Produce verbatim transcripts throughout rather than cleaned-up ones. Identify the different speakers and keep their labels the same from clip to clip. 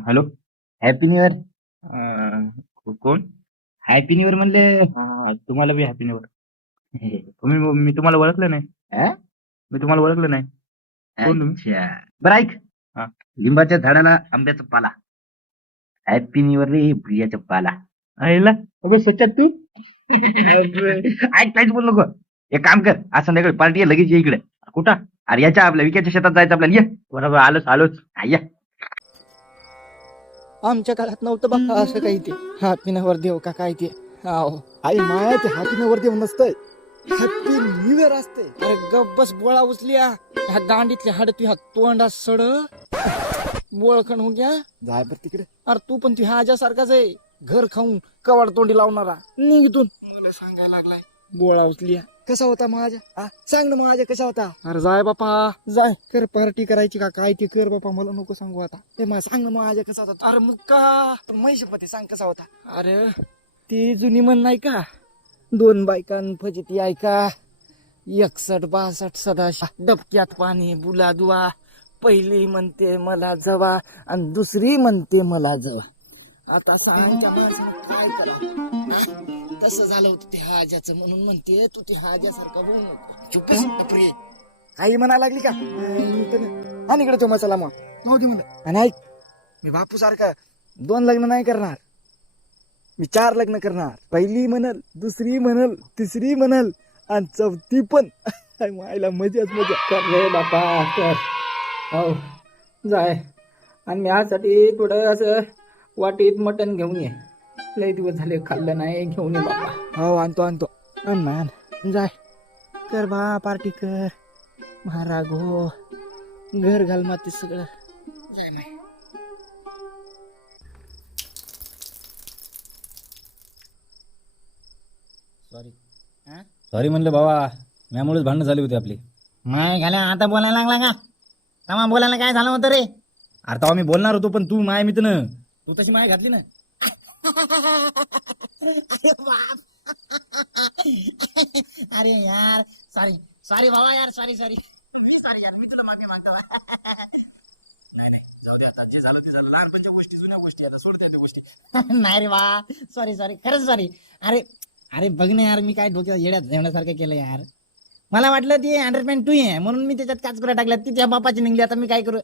Speaker 1: Hello.
Speaker 2: Happy new year.
Speaker 1: अं, को- कोण? हॅपी न्यू इयर म्हणले? अं, तुम्हाला बी हॅपी न्यू इयर. तुम्ही मी तुम्हाला ओळखलं नाही. मी तुम्हाला ओळखलं नाही. कोण तुम्ही?
Speaker 2: अच्छा बरं ऐक,
Speaker 1: हा.
Speaker 2: लिंबाच्या झाडाला आंब्याचा पाला. हॅपी न्यू इयर रे प्रियाच्या पाला.
Speaker 1: आईला अगं सच्यात तू.
Speaker 2: ऐक काहीच बोल नको. एक काम कर, आज संध्याकाळी पार्टी आहे, लगेच ये इकडे.
Speaker 1: कुठं?
Speaker 2: अरे याच्या आपल्या विक्याच्या शेतात जायचं आपल्याला, ये.
Speaker 1: बरोबर, आलोच आलोच.
Speaker 2: हा, ये.
Speaker 3: आमच्या काळात नव्हतं बघा असं काही ते हातीनावर देव का काय ते. हाव आई माया ते हातीनावर देव नसतंय, हॅपी न्यू इयर असते. अरे गब्बस बोळा उचलिया ह्या गांडीतले हाड तू ह्या तोंडा सड बोळखण हो गया जाय पर तिकडे. अरे तू पण तू ह्या आज्यासारखाच आहे, घर खाऊन कवाड तोंडी लावणारा. निघतून मला सांगायला लागलाय बोळा उचलिया. कसा होता महाजा? हा सांग ना महाजा कसा होता? अरे जाय बापा जाय, कर पार्टी करायची का काय ते कर बापा, मला नको सांगू आता. ते मला सांग ना महाजा कसा होता? अरे मुक्का महिषपती सांग कसा होता? अरे ती जुनी म्हण नाही का, दोन बायकां फजिती ऐका, एकसठ बासष्ट सदाशा डबक्यात पाणी बुला दुवा. पहिली म्हणते मला जवा आणि दुसरी म्हणते मला जवा. आता सांगच्या माणसानं काय करा, तसं झालं होतं ते हाजाचं, म्हणून म्हणते तू ते हाजासारखा बोल नको. चुपच बापरे. आई म्हणा लागली का आणि इकडे तो मसाला मग नव्हती म्हणत. आणि ऐक, मी बापू सारखा दोन लग्न नाही करणार, मी चार लग्न करणार. पहिली म्हणल, दुसरी म्हणल, तिसरी म्हणल आणि चौथी पण. मायला मजाच मजा कर रे बापा कर. हो जाय, आणि मी आजसाठी थोडं असं वाटीत मटण घेऊन ये, लय दिवस झाले खाल्लं नाही, घेऊन ये बापा. हो आणतो आणतो आण मान. जाय कर बा पार्टी कर, महाराग हो, घर घाल माती सगळं. जाय माय.
Speaker 4: सॉरी सॉरी म्हणलं भावा, म्यामुळेच भांडणं झाली होती आपली.
Speaker 5: माय घाल्या आता बोलायला लागला का? तमा बोलायला काय झालं होतं रे?
Speaker 4: अरे तेव्हा मी बोलणार होतो, पण तू माय मित्र, तू तशी माय घातली ना.
Speaker 5: अरे बाप. अरे यार सॉरी सॉरी भावा यार, सॉरी सॉरी सॉरी यार, मी तुला माफी मागतो.
Speaker 4: नाही नाही जाऊ दे आता, जे झालं ते झालं. लहानपणच्या गोष्टी जुन्या गोष्टी आता सोडते त्या गोष्टी.
Speaker 5: नाही रे वा, सॉरी सॉरी खरंच सॉरी. अरे अरे बघ ना यार, मी काय डोक्यात येड्यात जेवण्यासारखं केलं यार. मला वाटलं ते अंडरपॅन्ट टू आहे म्हणून मी त्याच्यात काच करा टाकल्या, ती त्या बापाची निघली. आता मी काय करू?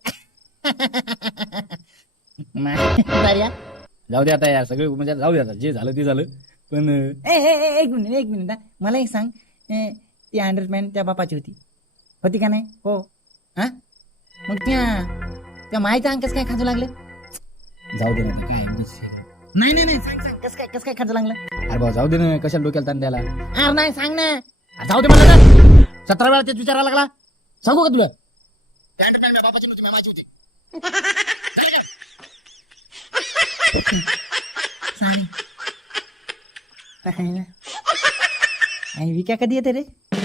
Speaker 5: Sorry यार.
Speaker 4: जाऊ दे आता यार, सगळे म्हणजे जाऊ दे आता, जे झालं ते झालं. पण
Speaker 5: ए, ए, ए, एक मिनिट एक मिनिट हा. मला एक सांग, ए, ती अंडरपॅन्ट त्या बापाची होती होती का नाही? हो. हा मग त्या त्या माईचा अंकच काय खाजू लागले?
Speaker 4: जाऊ दे ना आता, काय
Speaker 5: नाही नाही नाही सांग सांग, कस काय कस काय खाजू लागलं?
Speaker 4: अरे भाऊ जाऊ दे ना, कशाला डोक्याला ताण द्यायला.
Speaker 5: अरे नाही सांग ना. जाऊ दे मला ना, सतरा वेळा तेच विचारायला लागला. सांगू का तुला? त्या अंडरपॅन्ट त्या बापाची नव्हती, माझी होती. आणि विक्या कधी येते रे?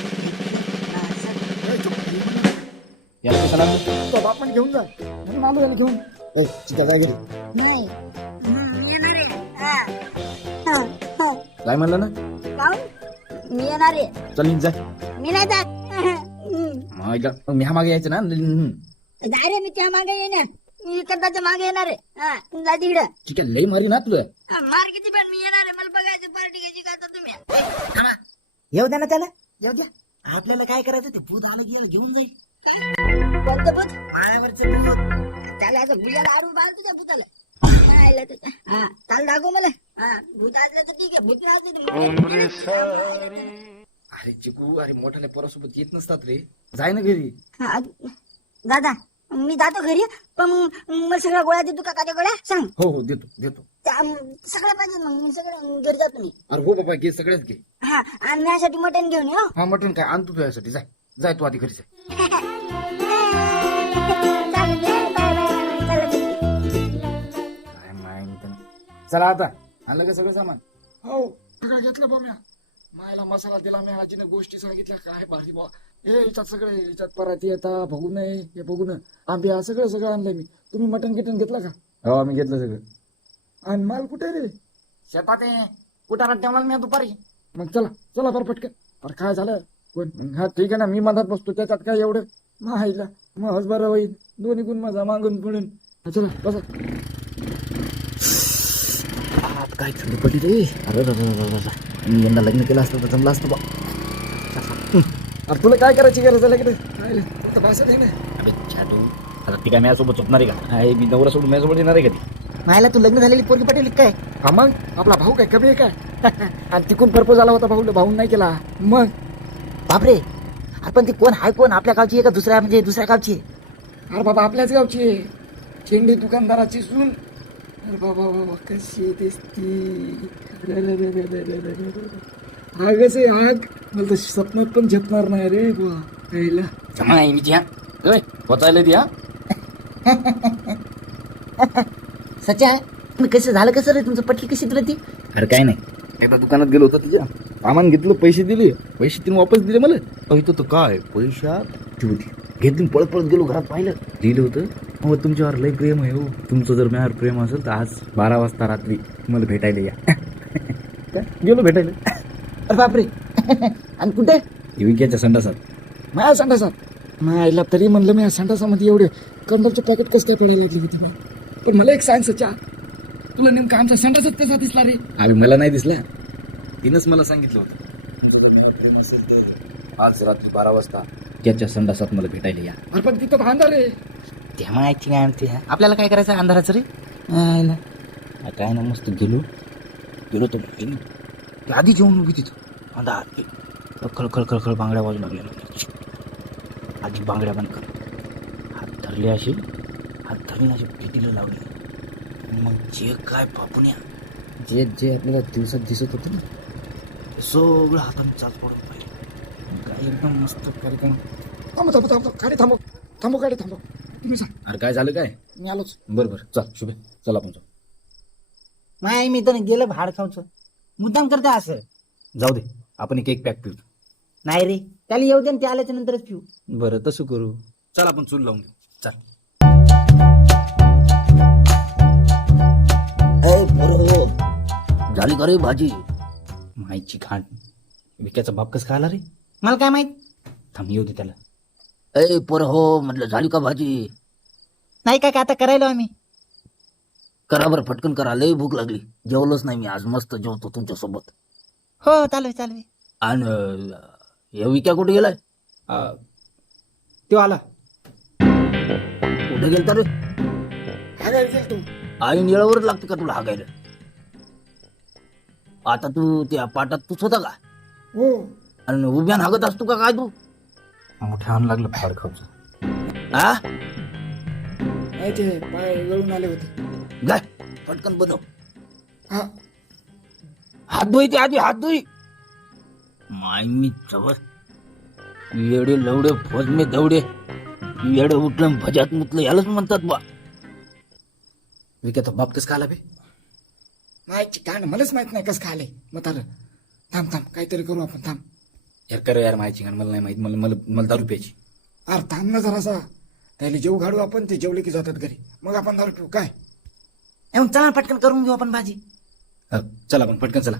Speaker 4: याला कशाला आणलं?
Speaker 3: तो बाप पण घेऊन जा म्हणून आलो त्याला घेऊन. ए चिता जाय घरी.
Speaker 6: नाही मी येणार आहे. हा, हा, हा.
Speaker 4: काय म्हणलं ना?
Speaker 6: काहून? मी येणार आहे.
Speaker 4: चल निघ जाय.
Speaker 6: मी नाही जात.
Speaker 4: मग मी हा मागे यायचं ना. हम्म.
Speaker 6: जा रे, मी त्या मागे येणार. मी कदाच्या मागे येणार आहे. हा, तू जा तिकडं.
Speaker 4: ठीक आहे, लई मारी ना तुला.
Speaker 6: हा, मार किती पण मी येणार आहे. मला बघायचं पार्टी कशी करता तुम्ही.
Speaker 5: थांबा. येऊ द्या ना त्याला, येऊ द्या. आपल्याला काय करायचं, ते भूत आलं की याला घेऊन जाईल.
Speaker 6: कोणतं भूत?
Speaker 5: माळ्यावरचे भूत.
Speaker 6: त्याला असं बियाला आडू बाळतो त्या भूताला. मायला तर- हा, चाल दाखव मला. हा, भूत असलं तर ठीक आहे, भूत नसलं तर
Speaker 4: अरे चिकू, अरे मोठ्याने पोरासोबत येत नसतात रे. जाय ना घरी.
Speaker 6: हा, दादा मी जातो घरी, पण मग मला सगळ्या गोळ्या देतो का? काय गोळ्या सांग.
Speaker 4: हो हो देतो देतो.
Speaker 6: त्या सगळ्या पाहिजे, मग मी सगळं घरी जातो मी.
Speaker 4: अरे हो बाबा, घे सगळ्याच घे.
Speaker 6: हा, आणि माझ्यासाठी मटण घेऊन ये. हो.
Speaker 4: हा मटण काय आणतो तुझ्यासाठी. जाय जाय तू आधी घरी जाय. काय माय मित्र. चला आता, आणलं का सगळं सामान?
Speaker 3: हो सगळं घेतलं बा म्या. मायला मसाला दिला म्या, आजीने गोष्टी सांगितल्या. काय भारी बा. ए याच्यात सगळे, याच्यात पराठी येता बघू नये, हे बघू न आंब्या, सगळं सगळं आणलंय मी. तुम्ही मटण गिटन घेतलं का?
Speaker 4: हो आम्ही घेतलं सगळं.
Speaker 3: आणि माल कुठे रे?
Speaker 5: शेतात आहे, कुठारात ठेवणार मी दुपारी.
Speaker 3: मग चला चला बरं पटकन. अरे काय झालं कोण? हा ठीक आहे ना, मी मधात बसतो, त्याच्यात काय एवढं माहिला मग बरं होईल. दोन्ही गुण माझा मागून पुढून. चला बसा. आत काय थंडी पडली रे. अरे रे रे रे रे. मी यांना लग्न केलं असतं तर जमलं असतं बा. अरे तुला काय करायची गरज आहे लगेच? फक्त भाषा दे ना.
Speaker 2: अबे छाटू, आता ती काय माझ्यासोबत झोपणार आहे का? आहे मी नवरा सोडून माझ्यासोबत येणार आहे का ती?
Speaker 5: मायला तू लग्न झालेली पोरगी पटेल काय?
Speaker 3: हा मग आपला भाऊ काय कमी आहे काय? आणि तिकून प्रपोज आला होता भाऊला, भाऊन नाही केला. मग
Speaker 5: बापरे, आपण ती कोण हाय कोण? आपल्या गावची आहे का दुसऱ्या म्हणजे दुसऱ्या गावची आहे?
Speaker 3: अरे बाबा आपल्याच गावची आहे. चेंडी दुकानदाराची सून. अरे बाबा बाबा कशी दिसती. आगच आहे आग. मला तर स्वप्नात पण झेपणार नाही रे बा. पहिला
Speaker 2: क्षमा आहे मी त्या पोचायला ती हा.
Speaker 5: सच आहे. पण कसं झालं कसं रे तुमचं? पटली कशी तुला ती?
Speaker 2: अरे काय नाही, एकदा दुकानात गेलो होतो तिच्या, सामान घेतलं, पैसे दिले, पैसे तिने वापस दिले मला. अहो इथं तर काय पैशात होती, घेतली पळत पळत गेलो, घरात पाहिलं लिहिलं होतं, हो तुमच्यावर लय प्रेम आहे, हो तुमचं जर माझ्यावर प्रेम असेल तर आज बारा वाजता रात्री मला भेटायला या. गेलो भेटायला.
Speaker 5: अरे बापरे. आणि कुठे?
Speaker 2: विक्याच्या संडासात.
Speaker 3: माझ्या संडासात मायला तरी म्हणलं मी या संडासामध्ये एवढे कंदरचे पॅकेट कसं काय पडायला लागले होते बाई. पण मला एक सांग सच्या, तुला नेमका आमचा संडासात कसा दिसला रे?
Speaker 2: अरे मला नाही दिसला, तिनंच मला सांगितलं होतं आज रात्री बारा वाजता त्याच्या संडासात मला भेटायला या.
Speaker 3: अरे पण तिथं भांडा रे.
Speaker 5: त्या माहिती काय आणते? आपल्याला काय करायचं अंधाराचं रे? आयला.
Speaker 2: आ, काय ना मस्त गेलो गेलो तो भेटेल ती आधी जेवण उभी तिथं अंधार खळ खळ खळ खळ बांगड्या वाजू लागल्या. आधी बांगड्या बंद कर, हात धरले असे, हात धरून असे पेटीला लावले. मग जे काय बापुण्या जे जे आपल्याला दिवसात दिसत होतं ना ते सगळं हाताने चाल पडत पाहिजे. काय एकदम मस्त कार्यक्रम.
Speaker 3: थांबव थांबव थांबव गाडी थांबव थांबव गाडी थांबव. तुम्ही सांग.
Speaker 2: अरे काय झालं काय?
Speaker 3: मी आलोच.
Speaker 2: बरं बरं चल शुभे, चल आपण जाऊ.
Speaker 5: माय मी तर गेलं भाड खाऊचं. मुद्दाम करता असं?
Speaker 2: जाऊ दे, आपण एक एक पॅक पिऊ.
Speaker 5: नाही रे, त्याला येऊ दे आणि ते आल्याच्या नंतरच पिऊ.
Speaker 2: बरं तसं करू, चल आपण चूल लावून घेऊ. चल. झाली का रे भाजी? माईची घाण. विक्याचा बाप कस खायला रे?
Speaker 5: मला काय माहित?
Speaker 2: थांब येऊ दे त्याला. अय पोर हो म्हटलं, झाली का भाजी?
Speaker 5: नाही काय, आता करायलो आम्ही.
Speaker 2: करा बरं, पटकन करा, लय भूक लागली. जेवलोच नाही मी आज, मस्त जेवतो तुमच्या सोबत.
Speaker 5: हो चालू चालू.
Speaker 2: आणि हे विक्या कुठे गेलाय?
Speaker 5: तो आला.
Speaker 2: कुठे गेलता रे?
Speaker 3: हागायला गेल तू.
Speaker 2: आई निळावरच लागते का तुला हागायला? आता तू त्या पाटात तूच होता का?
Speaker 3: हो.
Speaker 2: आणि उभ्यान हागत असतो का काय तू? मोठ्या लागलं फाड खाऊचं. हा
Speaker 3: माहिती आहे, पाय गळून आले होते.
Speaker 2: गाय पटकन बनव.
Speaker 3: हा
Speaker 2: हात धुई ते आधी, हात धुई. माय मी जवळ येडे लवडे फजमे दवडे, येडे उठलं भजात मुतलं, यालाच म्हणतात बा. विक्याचा बाप कस खाला बे?
Speaker 3: माहिती काय मलाच माहित नाही कसं खाले. मग आलं. थांब थांब काहीतरी करू आपण. थांब
Speaker 2: यार कर यार, माहिती का मला नाही माहित, मला मला मला दारू प्यायची.
Speaker 3: अरे थांब ना जरासा. त्याला जेव घालू आपण, ते जेवले की जातात घरी, मग आपण दारू पिऊ काय.
Speaker 5: ए, मग चला पटकन करून घेऊ आपण भाजी.
Speaker 2: हा, चला आपण पटकन चला.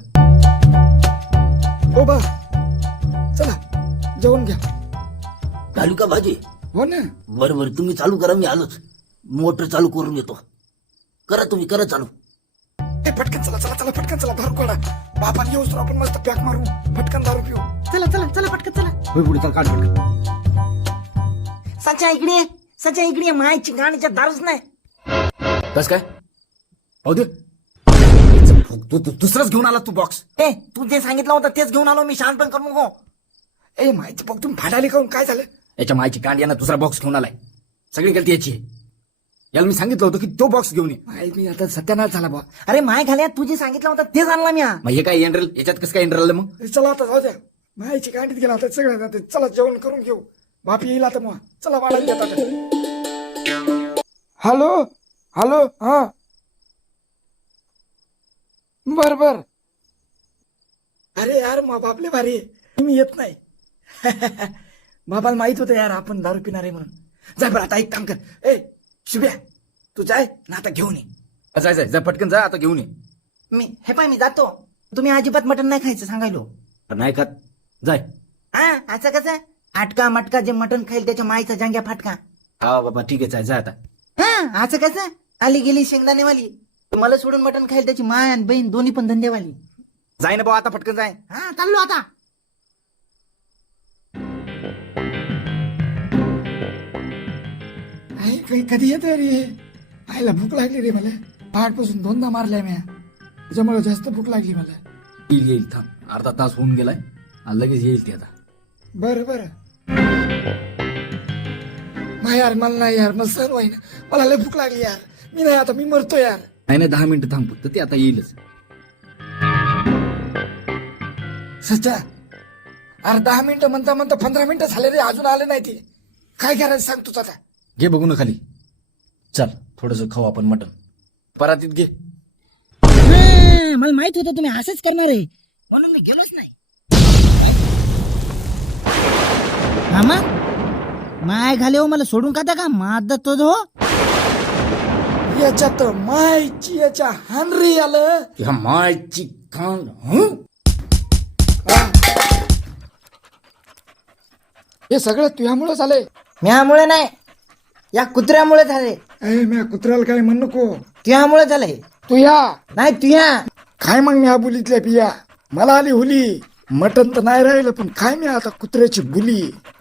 Speaker 3: हो बा चला जेवण घ्या.
Speaker 2: घालू का भाजी?
Speaker 3: हो ना.
Speaker 2: बरं बरं, तुम्ही चालू करा, मी आलोच. मोटर चालू करून येतो. करा तुम्ही, करा चालू.
Speaker 3: ए पटकन चला चला चला पटकन चला, दारू काढा. बापाला येऊस तर आपण मस्त पॅक मारू, पटकन दारू पिऊ.
Speaker 5: चला चला चला पटकन चला.
Speaker 2: होय पुढे चल, काढ पटकन.
Speaker 5: सच्या इकडे ये. सच्या इकडे ये. मायची गाणीच्या दारूच नाही.
Speaker 2: कस काय? पाहू दे. तू तू दुसराच घेऊन आला तू बॉक्स.
Speaker 5: ए, तू जे सांगितलं होतं तेच घेऊन आलो मी. शांत पण करू नको.
Speaker 3: ए माहिती बघ तुम्ही फाडाले खाऊन काय झालं?
Speaker 2: याच्या मायची कांड यानं दुसरा बॉक्स घेऊन आलाय. सगळी गलती याची आहे. याला मी सांगितलं होतं की तो बॉक्स घेऊन ये.
Speaker 3: माहिती मी आता सत्यानाश झाला बा.
Speaker 5: अरे माय घाल्या, तू जे सांगितलं होतं तेच आणला मी. हा
Speaker 2: मग हे काय एनरल, याच्यात कसं काय एनरल आलं मग?
Speaker 3: चला आता जाऊ द्या. माहिती गांडीत गेला आता सगळं जाते. चला जेवण करून घेऊ. बाप येईल आता मग. चला वाढायला येतात. Hello hello. हा बर बर. अरे यार मा बापले भारी, मी येत नाही. बाबाला माहित होतं यार आपण दारू पिणार आहे म्हणून. जाय बरं आता एक काम कर. ए शुभ्या तू जाय ना आता घेऊन ये.
Speaker 2: जाय जाय जा, पटकन जा, आता घेऊन ये.
Speaker 5: मी हे पाय मी जातो. तुम्ही अजिबात मटण नाही खायचं सांगायलो.
Speaker 2: नाही खात, जाय.
Speaker 5: हा असं कसं? आटका मटका जे मटण खाईल त्याच्या माईचा जांग्या फाटका.
Speaker 2: हा बाबा ठीक आहे, जाय जा आता.
Speaker 5: हा असं कसं? आली गेली शेंगदाणेवाली. मला सोडून मटण खायला त्याची माय आणि बहीण दोन्ही पण धंदेवाली.
Speaker 3: जाय ना भाऊ आता पटकन जाय.
Speaker 5: हा चाललो आता.
Speaker 3: आई काही कधी येते रे. आईला भूक लागली रे मला. पहाटपासून दोनदा मारल्या म्या. त्याच्यामुळे जास्त भूक लागली मला.
Speaker 4: येईल येईल थांब अर्धा तास होऊन गेलाय आणि लगेच येईल ते आता.
Speaker 3: बर बर नाही यार मला नाही यार मला सहन व्हाय ना. मला लय भूक लागली यार. मी नाही आता मी मरतो यार.
Speaker 4: नाही नाही दहा मिनिटं थांब फक्त ते आता येईलच.
Speaker 3: सच्चा अरे दहा मिनिटं म्हणता म्हणता पंधरा मिनिटं झाले रे अजून आले नाही ते. काय करायचं सांग तूच आता.
Speaker 4: घे बघू ना खाली. चल थोडस खाऊ आपण मटण. परातीत घे.
Speaker 5: हा, मला माहित होतं तुम्ही असंच करणार आहे म्हणून मी गेलोच नाही. मामा माय घाले हो मला सोडून खाता का माझ तो जो
Speaker 3: याच्यात मायची याच्या हानरी आलं.
Speaker 4: ह्या मायची कान हं?
Speaker 3: हे सगळं तुझ्यामुळे झालंय.
Speaker 5: म्यामुळे नाही या कुत्र्यामुळे झाले.
Speaker 3: अरे म्या कुत्र्याला काय म्हण नको.
Speaker 5: तुझ्यामुळे झालंय.
Speaker 3: तुया
Speaker 5: नाही तुझ्या
Speaker 3: काय मग मी बुलीतल्या पिया. मला आली हुली. मटन तर नाही राहिलं पण काय मी आता कुत्र्याची बुली.